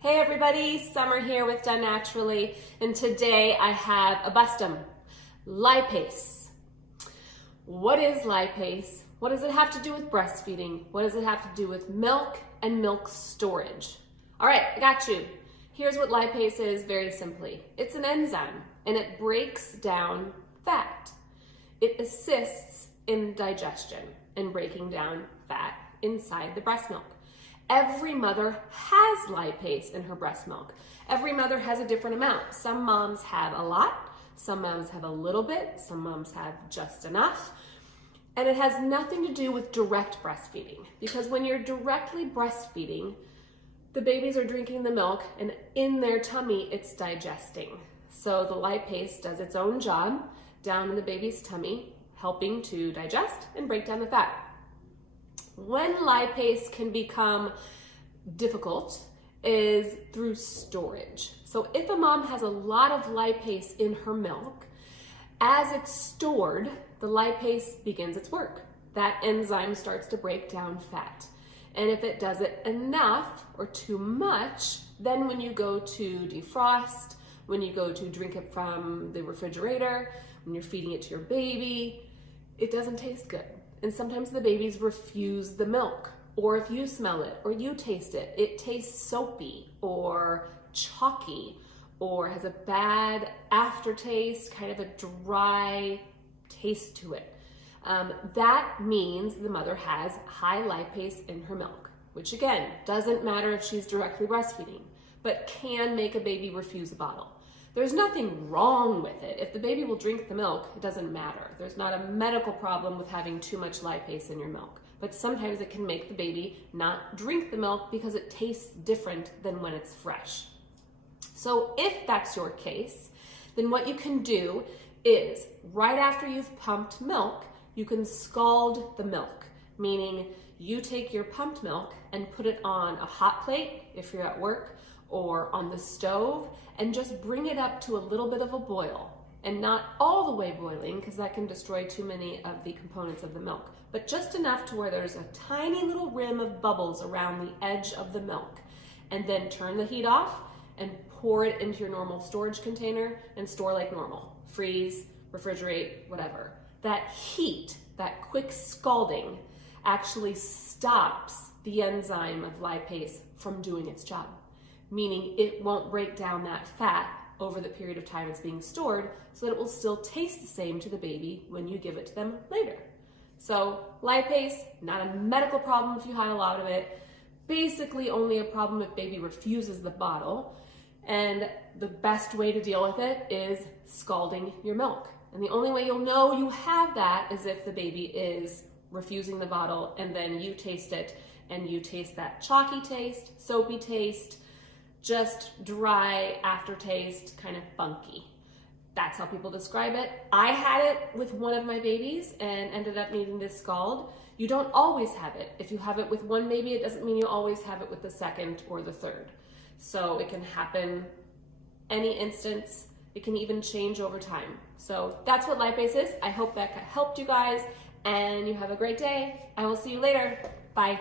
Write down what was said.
Hey everybody, Summer here with Done Naturally, and today I have a bustum, lipase. What is lipase? What does it have to do with breastfeeding? What does it have to do with milk and milk storage? All right, I got you. Here's what lipase is very simply. It's an enzyme and it breaks down fat. It assists in digestion and breaking down fat inside the breast milk. Every mother has lipase in her breast milk. Every mother has a different amount. Some moms have a lot, some moms have a little bit, some moms have just enough. And it has nothing to do with direct breastfeeding, because when you're directly breastfeeding, the babies are drinking the milk and in their tummy it's digesting. So the lipase does its own job down in the baby's tummy, helping to digest and break down the fat. When lipase can become difficult is through storage. So if a mom has a lot of lipase in her milk, as it's stored, the lipase begins its work. That enzyme starts to break down fat. And if it does it enough or too much, then when you go to defrost, when you go to drink it from the refrigerator, when you're feeding it to your baby, it doesn't taste good. And sometimes the babies refuse the milk, or if you smell it or you taste it, it tastes soapy or chalky or has a bad aftertaste, kind of a dry taste to it. That means the mother has high lipase in her milk, which again, doesn't matter if she's directly breastfeeding, but can make a baby refuse a bottle. There's nothing wrong with it. If the baby will drink the milk, it doesn't matter. There's not a medical problem with having too much lipase in your milk, but sometimes it can make the baby not drink the milk because it tastes different than when it's fresh. So if that's your case, then what you can do is right after you've pumped milk, you can scald the milk, meaning you take your pumped milk and put it on a hot plate if you're at work, or on the stove, and just bring it up to a little bit of a boil, and not all the way boiling because that can destroy too many of the components of the milk, but just enough to where there's a tiny little rim of bubbles around the edge of the milk. And then turn the heat off and pour it into your normal storage container and store like normal. Freeze, refrigerate, whatever. That heat, that quick scalding, actually stops the enzyme of lipase from doing its job, meaning it won't break down that fat over the period of time it's being stored, so that it will still taste the same to the baby when you give it to them later. So lipase, not a medical problem if you had a lot of it, basically only a problem if baby refuses the bottle, and the best way to deal with it is scalding your milk. And the only way you'll know you have that is if the baby is refusing the bottle and then you taste it and you taste that chalky taste, soapy taste, just dry aftertaste, kind of funky. That's how people describe it. I had it with one of my babies and ended up needing to scald. You don't always have it. If you have it with one baby, it doesn't mean you always have it with the second or the third. So it can happen any instance. It can even change over time. So that's what lipase is. I hope that helped you guys, and you have a great day. I will see you later. Bye.